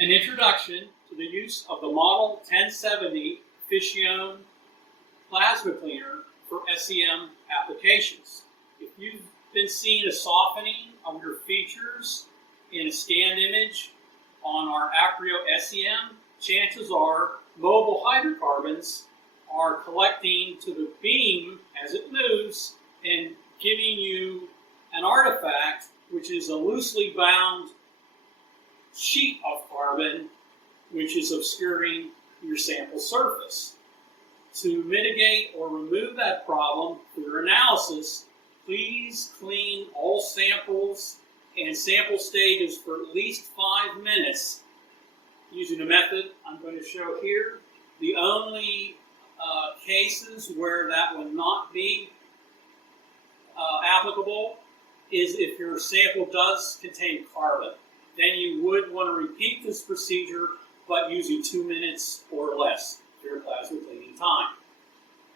An introduction to the use of the Model 1070 Fischione plasma cleaner for SEM applications. If you've been seeing a softening of your features in a scanned image on our Acrio SEM, chances are mobile hydrocarbons are collecting to the beam as it moves and giving you an artifact which is a loosely bound sheet of carbon which is obscuring your sample surface. To mitigate or remove that problem for your analysis, please clean all samples and sample stages for at least 5 minutes using the method I'm going to show here. The only cases where that would not be applicable is if your sample does contain carbon. Then you would want to repeat this procedure, but using 2 minutes or less for your plasma cleaning time.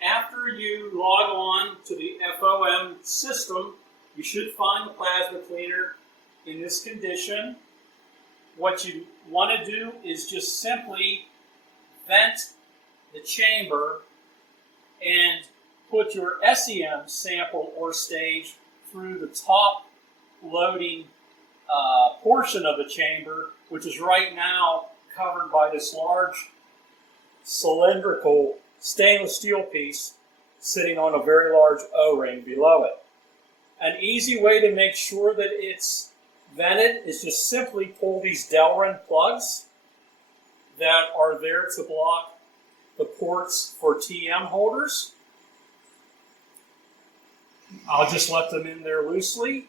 After you log on to the FOM system, you should find the plasma cleaner in this condition. What you want to do is just simply vent the chamber and put your SEM sample or stage through the top loading portion of the chamber, which is right now covered by this large cylindrical stainless steel piece sitting on a very large O-ring below it. An easy way to make sure that it's vented is just simply pull these Delrin plugs that are there to block the ports for TM holders. I'll just let them in there loosely.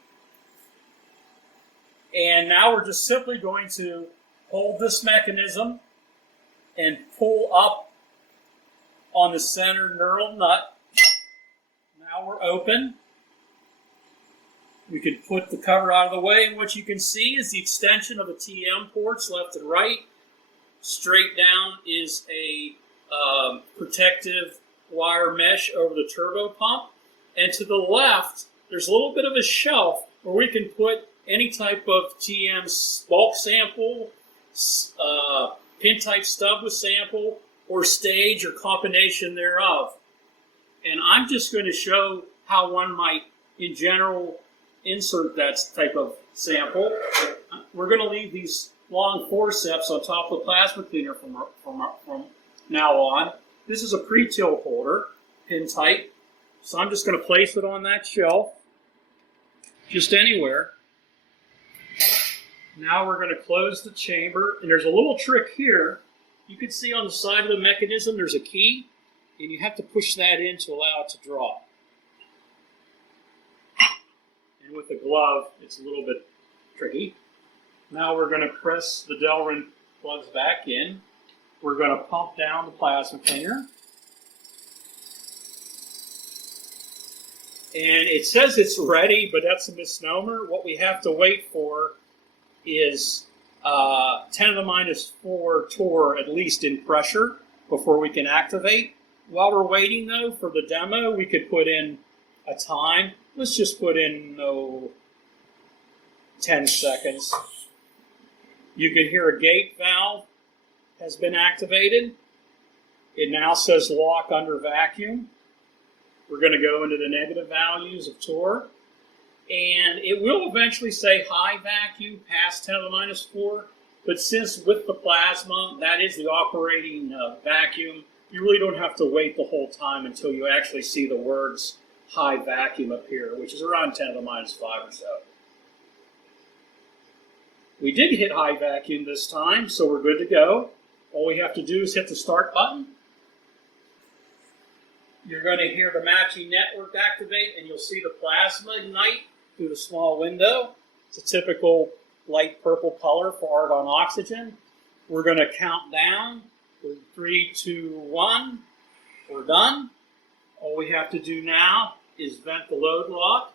And now we're just simply going to hold this mechanism and pull up on the center knurled nut. Now we're open. We can put the cover out of the way, and what you can see is the extension of the TM ports left and right. Straight down is a protective wire mesh over the turbo pump. And to the left, there's a little bit of a shelf where we can put any type of TM bulk sample, pin-type stub with sample, or stage or combination thereof. And I'm just going to show how one might, in general, insert that type of sample. We're going to leave these long forceps on top of the plasma cleaner from now on. This is a pre-tilt holder, pin type. So I'm just going to place it on that shelf, just anywhere. Now we're going to close the chamber, and there's a little trick here. You can see on the side of the mechanism there's a key, and you have to push that in to allow it to draw. And with the glove, it's a little bit tricky. Now we're going to press the Delrin plugs back in. We're going to pump down the plasma cleaner. And it says it's ready, but that's a misnomer. What we have to wait for is 10 to the minus 4 torr, at least in pressure, before we can activate. While we're waiting, though, for the demo, we could put in a time. Let's just put in 10 seconds. You can hear a gate valve has been activated. It now says lock under vacuum. We're going to go into the negative values of torr. And it will eventually say high vacuum past 10 to the minus 4. But since with the plasma, that is the operating vacuum, you really don't have to wait the whole time until you actually see the words high vacuum appear, which is around 10 to the minus 5 or so. We did hit high vacuum this time, so we're good to go. All we have to do is hit the start button. You're going to hear the matching network activate, and you'll see the plasma ignite through the small window. It's a typical light purple color for argon oxygen. We're going to count down. 3, 2, 1. We're done. All we have to do now is vent the load lock.